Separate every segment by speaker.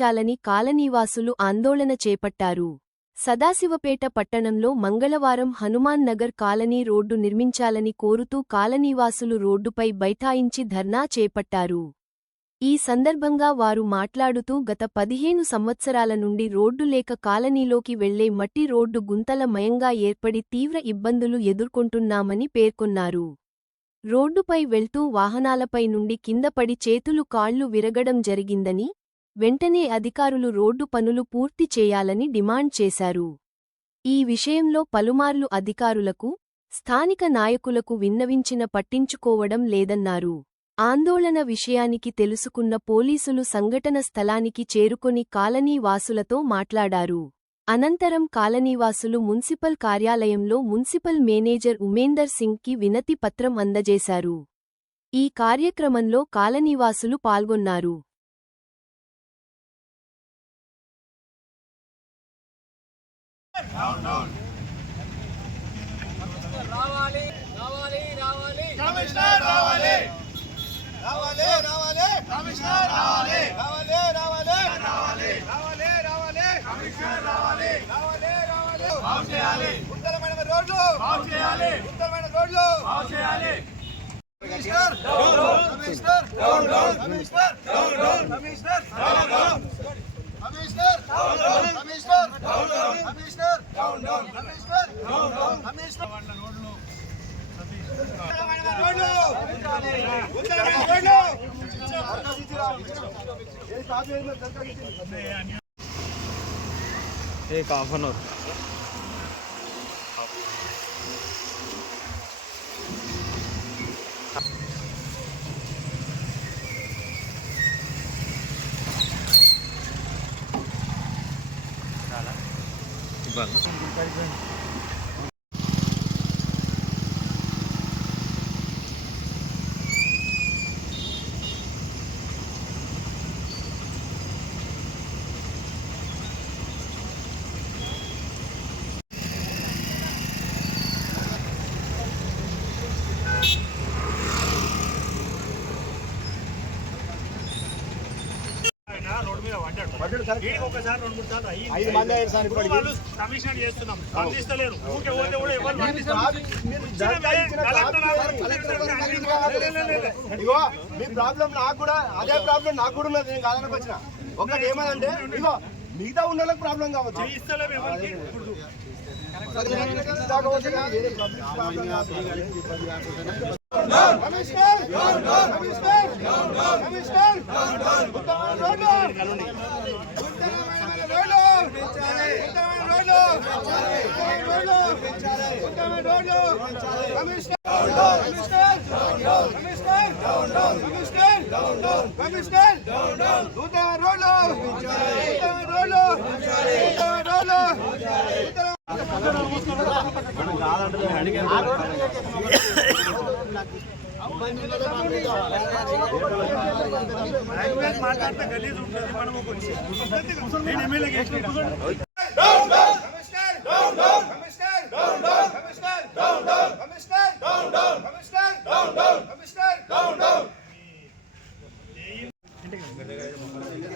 Speaker 1: నిర్మించాలని కాలనీవాసులు ఆందోళన చేపట్టారు. సదాశివపేట పట్టణంలో మంగళవారం హనుమాన్ నగర్ కాలనీ రోడ్డు నిర్మించాలని కోరుతూ కాలనీవాసులు రోడ్డుపై బైఠాయించి ధర్నా చేపట్టారు. ఈ సందర్భంగా వారు మాట్లాడుతూ గత పదిహేను సంవత్సరాల నుండి రోడ్డు లేక కాలనీలోకి వెళ్ళే మట్టి రోడ్డు గుంతలమయంగా ఏర్పడి తీవ్ర ఇబ్బందులు ఎదుర్కొంటున్నామని పేర్కొన్నారు. రోడ్డుపై వెళ్తూ వాహనాలపై నుండి కిందపడి చేతులు కాళ్ళు విరగడం జరిగిందని వెంటనే అధికారులు రోడ్డు పనులు పూర్తి చేయాలని డిమాండ్ చేశారు. ఈ విషయంలో పలుమార్లు అధికారులకు స్థానిక నాయకులకు విన్నవించిన పట్టించుకోవడం లేదన్నారు. ఆందోళన విషయానికి తెలుసుకున్న పోలీసులు సంఘటన స్థలానికి చేరుకొని కాలనీవాసులతో మాట్లాడారు. అనంతరం కాలనీవాసులు మున్సిపల్ కార్యాలయంలో మున్సిపల్ మేనేజర్ ఉమేందర్ సింగ్కి వినతి పత్రం అందజేశారు. ఈ కార్యక్రమంలో కాలనీవాసులు పాల్గొన్నారు.
Speaker 2: రావాలి రావాలి రావాలి.
Speaker 3: కమిషనర్ రావాలి. రావాలి రావాలి. కమిషనర్ రావాలి. రావాలి రావాలి. రావాలి రావాలి రావాలి. కమిషనర్ రావాలి. రావాలి రావాలి. బాగు చేయాలి. ఉత్తరమైన రోడ్లు. బాగు చేయాలి. ఉత్తరమైన రోడ్లు. బాగు చేయాలి. Commissioner. Commissioner. Commissioner. Commissioner. Commissioner commissioner commissioner commissioner commissioner commissioner
Speaker 4: एक हाफ एन आवर
Speaker 5: ఊకే పోతే ఎవరు
Speaker 3: ఇగో మీ ప్రాబ్లం నాకు కూడా అదే ప్రాబ్లం నాకు కూడా ఉన్నది నేను కాదానికి వచ్చిన. ఒకటి ఏమనంటే ఇగో మిగతా ఉన్న ప్రాబ్లం కావచ్చు. కమిషనర్
Speaker 5: మాట్లాడితే గలీజ్ ఉంటుంది మనం ఒక నేను ఎమ్మెల్యే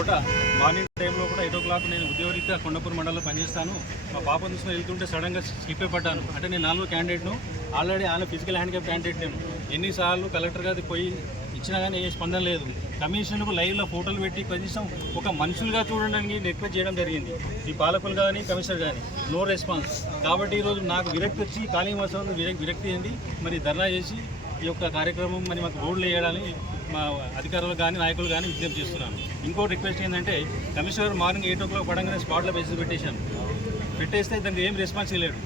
Speaker 6: కూడా మార్నింగ్ టైంలో కూడా ఎయిట్ ఓ క్లాక్ నేను ఉద్యోగరీత్యా కొండపూర్ మండలంలో పనిచేస్తాను. మా పాప తీసుకుని వెళ్తుంటే సడన్గా స్లిప్ అయిపడ్డాను అంటే నేను నాలుగో క్యాండిడేట్ను. ఆల్రెడీ ఆయన ఫిజికల్ హ్యాండిక్యాప్ క్యాండిడేట్ నేను. ఎన్నిసార్లు కలెక్టర్ గారికి పోయి ఇచ్చినా కానీ ఏ స్పందన లేదు. కమిషన్కు లైవ్లో ఫోటోలు పెట్టి కనీసం ఒక మనుషులుగా చూడడానికి రిక్వెస్ట్ చేయడం జరిగింది. ఈ పాలకులు కానీ కమిషనర్ కానీ నో రెస్పాన్స్. కాబట్టి ఈరోజు నాకు విరక్తి వచ్చి కాళీ మసంలో విరక్తి విరక్తి అయింది. మరి ధర్నా చేసి ఈ యొక్క కార్యక్రమం మరి మాకు రోడ్లు వేయాలని మా అధికారులు కానీ నాయకులు కానీ విజ్ఞప్తి చేస్తున్నాను. ఇంకో రిక్వెస్ట్ ఏంటంటే commissioner morning eight o'clock పడంగానే స్పాట్లో బేసిస్ పెట్టేశాను. పెట్టేస్తే దానికి ఏం రెస్పాన్స్ ఇవ్వలేడు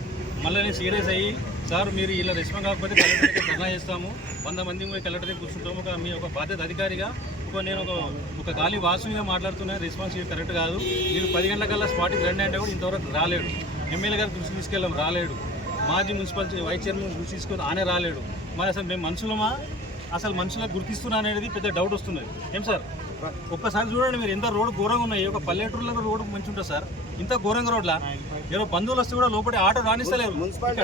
Speaker 6: మళ్ళీ నేను సీరియస్ అయ్యి సార్ మీరు ఇలా రెస్పాన్స్ కాకపోతే కలెక్టర్ ధర్నా చేస్తాము. వంద మంది పోయి కలెక్టర్ దగ్గర కూర్చుంటాము. ఒక మీ ఒక బాధ్యత అధికారిగా ఒక నేను ఒక ఒక ఖాళీ వాసుగా మాట్లాడుతున్నా రెస్పాన్స్ కరెక్ట్ కాదు. మీరు పది గంటలకల్లా స్పాట్కి రండి అంటే కూడా ఇంతవరకు రాలేడు. ఎమ్మెల్యే గారు దృష్టి తీసుకెళ్ళాం రాలేడు. మాజీ మున్సిపాలిటీ వైస్ చైర్మన్ దృష్టి తీసుకొని ఆనే రాలేడు. మరి అసలు మేము మనుషులమా? అసలు మనుషులకు గుర్తిస్తున్నా అనేది పెద్ద డౌట్ వస్తున్నది. ఏం సార్? ఒక్కసారి చూడండి మీరు ఎంత రోడ్డు ఘోరంగా ఉన్నాయి. ఒక పల్లెటూరులో రోడ్డు మంచి ఉంటుంది సార్? ఇంత ఘోరంగా రోడ్ల? ఏదో బంధువులు వస్తే కూడా లోపలి ఆటో రాణిస్తలేరు
Speaker 3: మున్సిపల్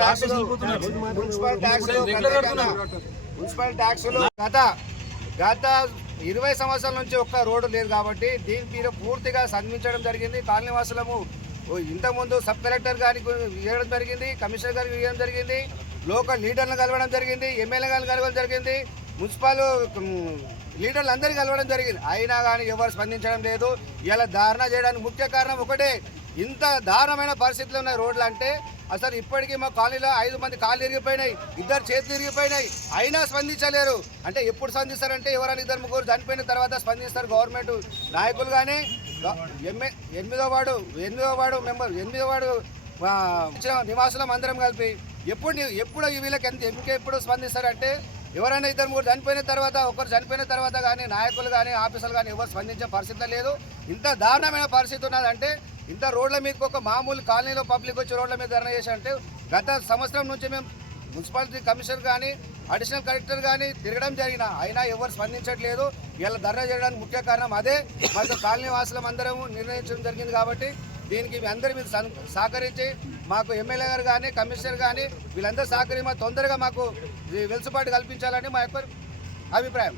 Speaker 3: ట్యాక్సులు గత గత ఇరవై సంవత్సరాల నుంచి ఒక్క రోడ్డు లేదు కాబట్టి దీని మీద పూర్తిగా సంధించడం జరిగింది. కాలనీవాసులము ఓ ఇంతకుముందు సబ్ కలెక్టర్ గారికి ఇవ్వడం జరిగింది కమిషనర్ గారికి ఇవ్వడం జరిగింది లోకల్ లీడర్లను కలవడం జరిగింది ఎమ్మెల్యే గారిని కలవడం జరిగింది. మున్సిపల్ లీడర్లు అందరికీ కలవడం జరిగింది. అయినా కానీ ఎవరు స్పందించడం లేదు. ఇలా ధారణ చేయడానికి ముఖ్య కారణం ఒకటే. ఇంత దారుణమైన పరిస్థితులు ఉన్నాయి రోడ్లు అంటే. అసలు ఇప్పటికీ మా కాలనీలో ఐదు మంది కాళ్ళు ఇరిగిపోయినాయి ఇద్దరు చేతులు ఇరిగిపోయినాయి అయినా స్పందించలేరు. అంటే ఎప్పుడు స్పందిస్తారంటే ఎవరైనా ఇద్దరు ముగ్గురు చనిపోయిన తర్వాత స్పందిస్తారు గవర్నమెంట్ నాయకులు కానీ ఎమ్మె ఎనిమిదో వాడు ఎనిమిదో వాడు మెంబర్ ఎనిమిదో వాడు నివాసులం అందరం కలిపి. ఎప్పుడు ఎప్పుడు వీళ్ళకి ఎంత ఇంకెప్పుడు స్పందిస్తారంటే ఎవరైనా ఇద్దరు మూడు చనిపోయిన తర్వాత ఒకరు చనిపోయిన తర్వాత కానీ నాయకులు కానీ ఆఫీసర్లు కానీ ఎవరు స్పందించే పరిస్థితి లేదు. ఇంత దారుణమైన పరిస్థితి ఉన్నదంటే ఇంత రోడ్ల మీదకి ఒక మామూలు కాలనీలో పబ్లిక్ వచ్చి రోడ్ల మీద ధర్నా చేశారంటే గత సంవత్సరం నుంచి మేము మున్సిపాలిటీ కమిషనర్ కానీ అడిషనల్ కలెక్టర్ కానీ తిరగడం జరిగిన అయినా ఎవరు స్పందించట్లేదు. ఇలా ధర్నా చేయడానికి ముఖ్య కారణం అదే. మాకు కాలనీ వాసులం అందరం నిర్ణయించడం జరిగింది కాబట్టి దీనికి మీ అందరి మీద సహకరించి మాకు ఎమ్మెల్యే గారు కానీ కమిషనర్ కానీ వీళ్ళందరూ సహకరి తొందరగా మాకు వెలుసుబాటు కల్పించాలని మా యొక్క అభిప్రాయం.